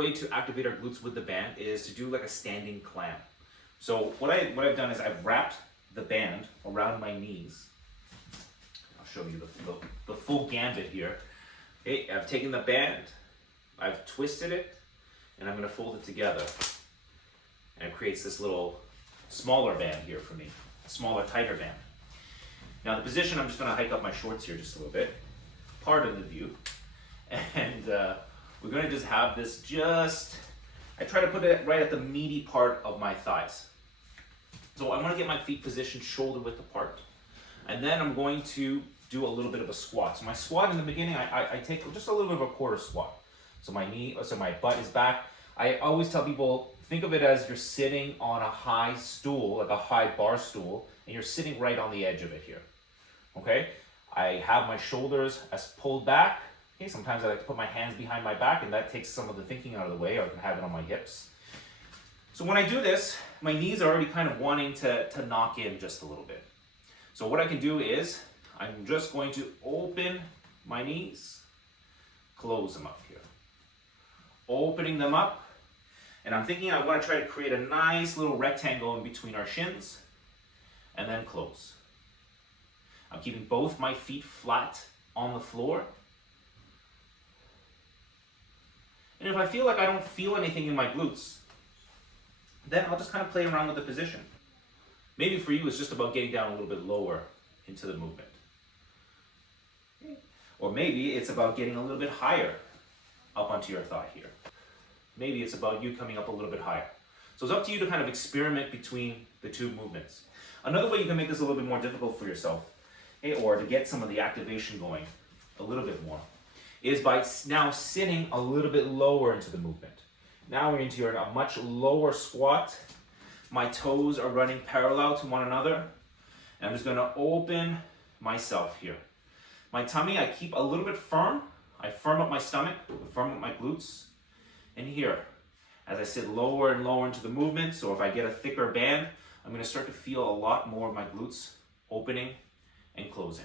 way to activate our glutes with the band is to do like a standing clam. So what I've done is I've wrapped the band around my knees. I'll show you the full gambit here. Okay, I've taken the band, I've twisted it, and I'm going to fold it together. And it creates this little smaller band here for me, a smaller, tighter band. Now the position, I'm just going to hike up my shorts here just a little bit, part of the view. And we're going to just have this I try to put it right at the meaty part of my thighs. So I want to get my feet positioned shoulder width apart. And then I'm going to do a little bit of a squat. So my squat in the beginning, I take just a little bit of a quarter squat. So my butt is back. I always tell people, think of it as you're sitting on a high stool, like a high bar stool, and you're sitting right on the edge of it here. Okay? I have my shoulders as pulled back. Okay, sometimes I like to put my hands behind my back, and that takes some of the thinking out of the way, or I can have it on my hips. So when I do this, my knees are already kind of wanting to knock in just a little bit. So what I can do is, I'm just going to open my knees, close them up here. Opening them up, and I'm thinking I want to try to create a nice little rectangle in between our shins, and then close. I'm keeping both my feet flat on the floor. And if I feel like I don't feel anything in my glutes, then I'll just kind of play around with the position. Maybe for you it's just about getting down a little bit lower into the movement. Or maybe it's about getting a little bit higher up onto your thigh here. Maybe it's about you coming up a little bit higher. So it's up to you to kind of experiment between the two movements. Another way you can make this a little bit more difficult for yourself, or to get some of the activation going a little bit more, is by now sitting a little bit lower into the movement. Now we're into a much lower squat. My toes are running parallel to one another. And I'm just going to open myself here. My tummy, I keep a little bit firm. I firm up my stomach, firm up my glutes. And here, as I sit lower and lower into the movement, so if I get a thicker band, I'm going to start to feel a lot more of my glutes opening and closing.